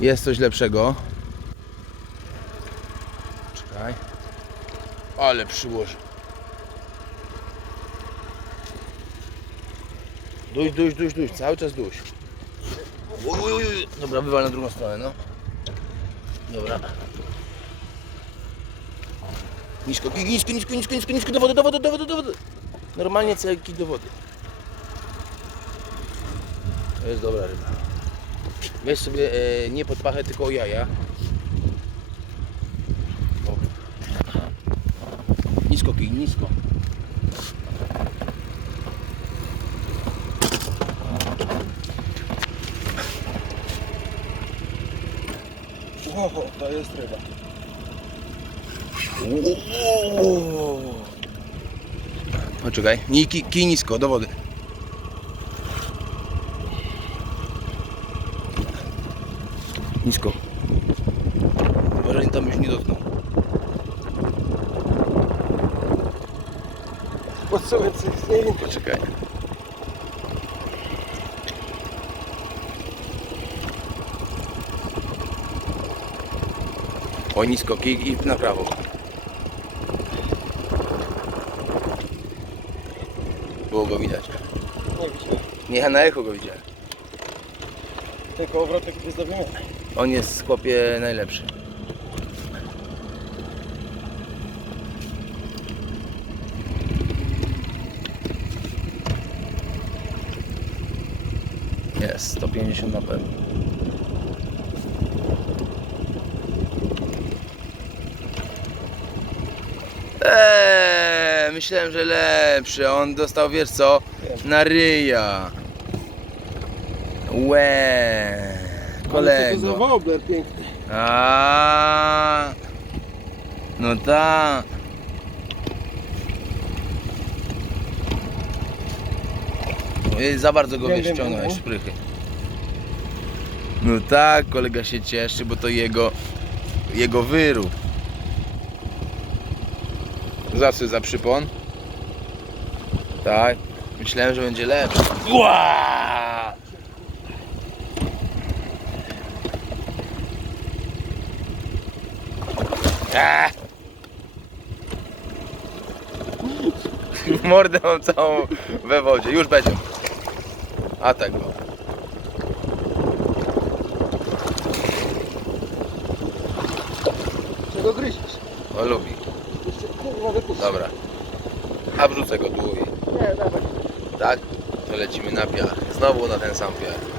Jest coś lepszego. Czekaj. Ale przyłoży. Duś, duś, duś, duś. Cały czas duś. Dobra, wywal na drugą stronę, no. Dobra. Nisko, nisko, nisko, nisko, nisko, nisko, do wody, do wody, do wody, do wody. Normalnie celki do wody. To jest dobra ryba. Weź sobie e, nie pod pachę, tylko jaja. O. Nisko kij, nisko. Oho, to jest ryba. Poczekaj, nie, kij, kij nisko, do wody. Nisko. Uważaj, tam już nie wiem. Poczekaj. O nisko, kij i na prawo. Było go widać. Nie widziałem. Nie, na echo go widziałem. Tylko obrotek nie zrobimy. On jest w chłopie najlepszy. Jest, 150 na pewno. Eee, myślałem, że lepszy. On dostał, wiesz co, na ryja. Łe, Ale co to za wobler piękny. A, no tak. Ej, Za bardzo go Wiem, wiesz, wiem, ściągnąłeś wiem. szprychy. No tak, kolega się cieszy, bo to jego jego wyrób. Zawsze za przypon. Tak. Myślałem, że będzie lepszy. Ła! Eee! Mordę mam całą we wodzie. Już będzie. A tak go. Czego gryzisz? On lubi. Jeszcze kurwa wypuść. Dobra. A wrzucę go tu i Nie, dawaj. tak? To lecimy na piach. Znowu na ten sam piach.